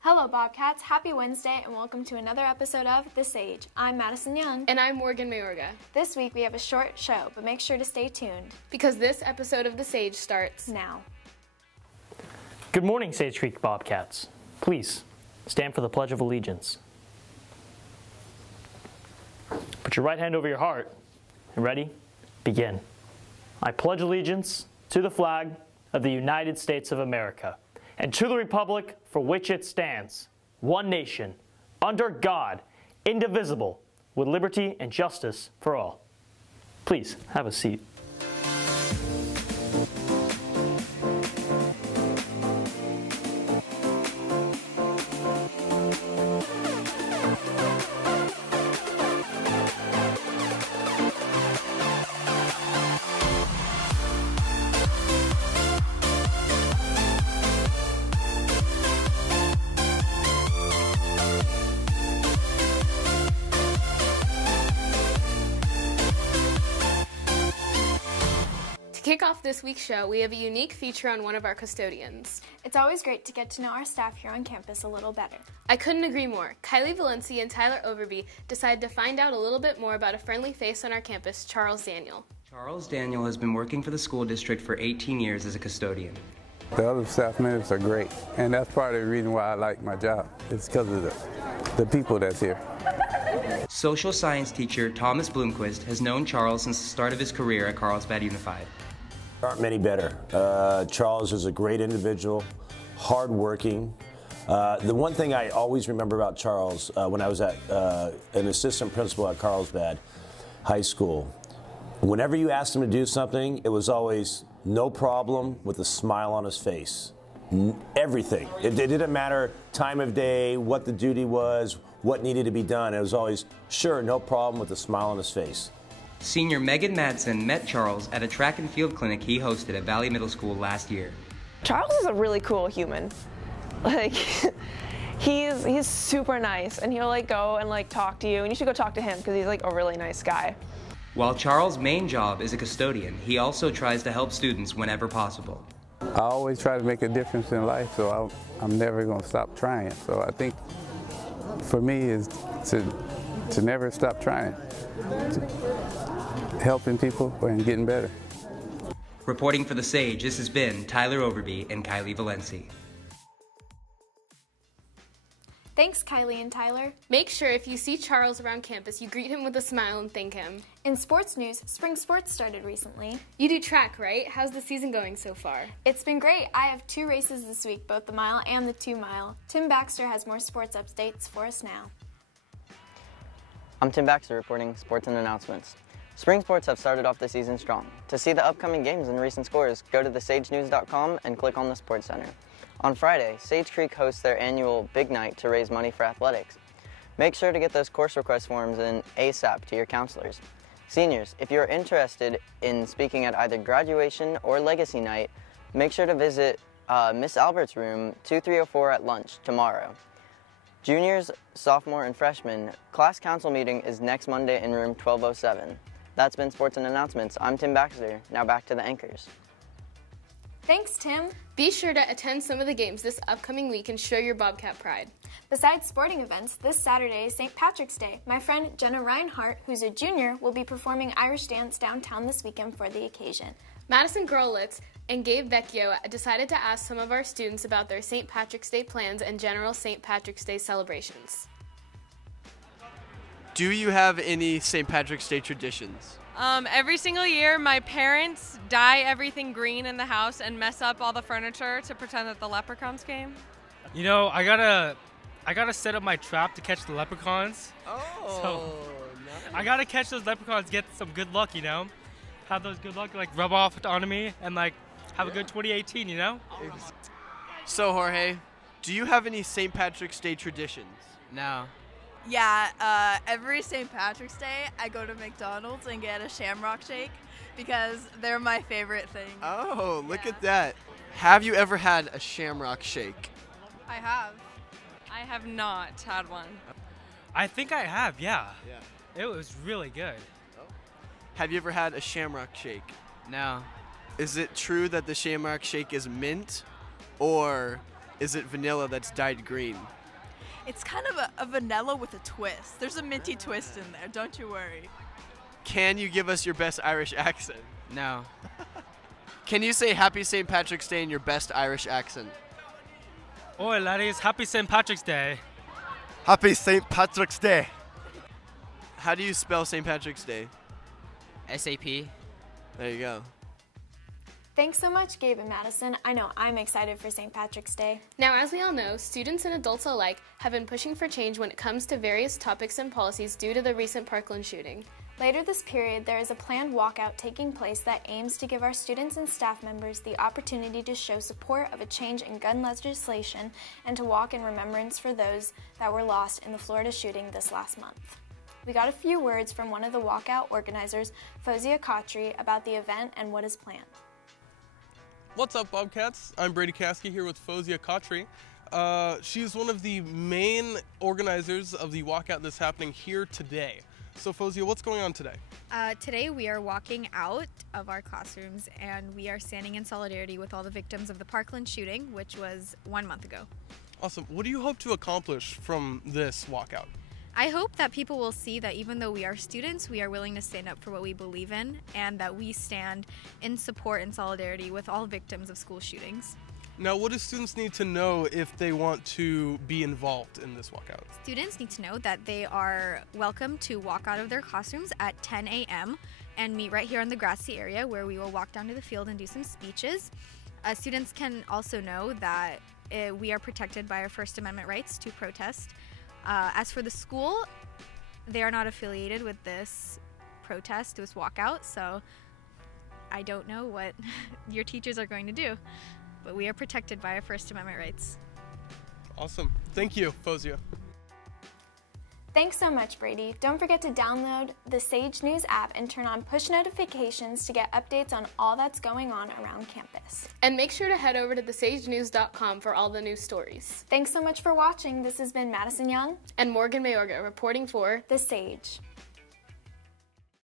Hello Bobcats, happy Wednesday and welcome to another episode of The Sage. I'm Madison Young. And I'm Morgan Mayorga. This week we have a short show, but make sure to stay tuned. Because this episode of The Sage starts now. Good morning, Sage Creek Bobcats. Please, stand for the Pledge of Allegiance. Put your right hand over your heart. And ready? Begin. I pledge allegiance to the flag of the United States of America and to the republic for which it stands, one nation, under God, indivisible, with liberty and justice for all. Please, have a seat. To kick off this week's show, we have a unique feature on one of our custodians. It's always great to get to know our staff here on campus a little better. I couldn't agree more. Kylie Valencia and Tyler Overby decided to find out a little bit more about a friendly face on our campus, Charles Daniel. Charles Daniel has been working for the school district for 18 years as a custodian. The other staff members are great, and that's part of the reason why I like my job. It's because of the people that's here. Social science teacher Thomas Bloomquist has known Charles since the start of his career at Carlsbad Unified. There aren't many better. Charles is a great individual, hardworking. The one thing I always remember about Charles when I was an assistant principal at Carlsbad High School, whenever you asked him to do something, it was always no problem with a smile on his face. Everything. It didn't matter time of day, what the duty was, what needed to be done. It was always, sure, no problem with a smile on his face. Senior Megan Madison met Charles at a track and field clinic he hosted at Valley Middle School last year. Charles is a really cool human. Like, he's super nice, and he'll go and talk to you, and you should go talk to him because he's a really nice guy. While Charles' main job is a custodian, he also tries to help students whenever possible. I always try to make a difference in life, so I'm never going to stop trying. So I think for me is to never stop trying, helping people and getting better. Reporting for The Sage, this has been Tyler Overby and Kylie Valencia. Thanks, Kylie and Tyler. Make sure if you see Charles around campus, you greet him with a smile and thank him. In sports news, spring sports started recently. You do track, right? How's the season going so far? It's been great. I have 2 races this week, both the mile and the 2 mile. Tim Baxter has more sports updates for us now. I'm Tim Baxter reporting sports and announcements. Spring sports have started off the season strong. To see the upcoming games and recent scores, go to thesagenews.com and click on the Sports Center. On Friday, Sage Creek hosts their annual Big Night to raise money for athletics. Make sure to get those course request forms in ASAP to your counselors. Seniors, if you're interested in speaking at either graduation or legacy night, make sure to visit Miss Albert's room 2304 at lunch tomorrow. Juniors, sophomore, and freshmen, class council meeting is next Monday in room 1207. That's been sports and announcements. I'm Tim Baxter. Now back to the anchors. Thanks, Tim. Be sure to attend some of the games this upcoming week and show your Bobcat pride. Besides sporting events, this Saturday is St. Patrick's Day. My friend Jenna Reinhart, who's a junior, will be performing Irish dance downtown this weekend for the occasion. Madison Grolitz and Gabe Vecchio decided to ask some of our students about their St. Patrick's Day plans and general St. Patrick's Day celebrations. Do you have any St. Patrick's Day traditions? Every single year, my parents dye everything green in the house and mess up all the furniture to pretend that the leprechauns came. You know, I gotta set up my trap to catch the leprechauns. Oh, so, nice. I gotta catch those leprechauns, get some good luck, you know? Have those good luck, rub off onto me and, have a good 2018, you know? So, Jorge, do you have any St. Patrick's Day traditions? No. Yeah, every St. Patrick's Day, I go to McDonald's and get a Shamrock Shake because they're my favorite thing. Oh, look at that. Have you ever had a Shamrock Shake? I have. I have not had one. I think I have, yeah. It was really good. Have you ever had a Shamrock Shake? No. Is it true that the Shamrock Shake is mint or is it vanilla that's dyed green? It's kind of a vanilla with a twist. There's a minty twist in there, don't you worry. Can you give us your best Irish accent? No. Can you say Happy St. Patrick's Day in your best Irish accent? Oi, laddies, happy St. Patrick's Day. Happy St. Patrick's Day. How do you spell St. Patrick's Day? SAP. There you go. Thanks so much, Gabe and Madison. I know I'm excited for St. Patrick's Day. Now, as we all know, students and adults alike have been pushing for change when it comes to various topics and policies due to the recent Parkland shooting. Later this period, there is a planned walkout taking place that aims to give our students and staff members the opportunity to show support of a change in gun legislation and to walk in remembrance for those that were lost in the Florida shooting this last month. We got a few words from one of the walkout organizers, Fozia Khatri, about the event and what is planned. What's up, Bobcats? I'm Brady Caskey here with Fozia Khatri. She's one of the main organizers of the walkout that's happening here today. So Fozia, what's going on today? Today we are walking out of our classrooms and we are standing in solidarity with all the victims of the Parkland shooting, which was 1 month ago. Awesome. What do you hope to accomplish from this walkout? I hope that people will see that even though we are students, we are willing to stand up for what we believe in and that we stand in support and solidarity with all victims of school shootings. Now, what do students need to know if they want to be involved in this walkout? Students need to know that they are welcome to walk out of their classrooms at 10 a.m. and meet right here in the grassy area where we will walk down to the field and do some speeches. Students can also know that we are protected by our First Amendment rights to protest. As for the school, they are not affiliated with this protest, this walkout, so I don't know what your teachers are going to do, but we are protected by our First Amendment rights. Awesome. Thank you, Fozia. Thanks so much, Brady. Don't forget to download the Sage News app and turn on push notifications to get updates on all that's going on around campus. And make sure to head over to thesagenews.com for all the news stories. Thanks so much for watching. This has been Madison Young and Morgan Mayorga reporting for The Sage.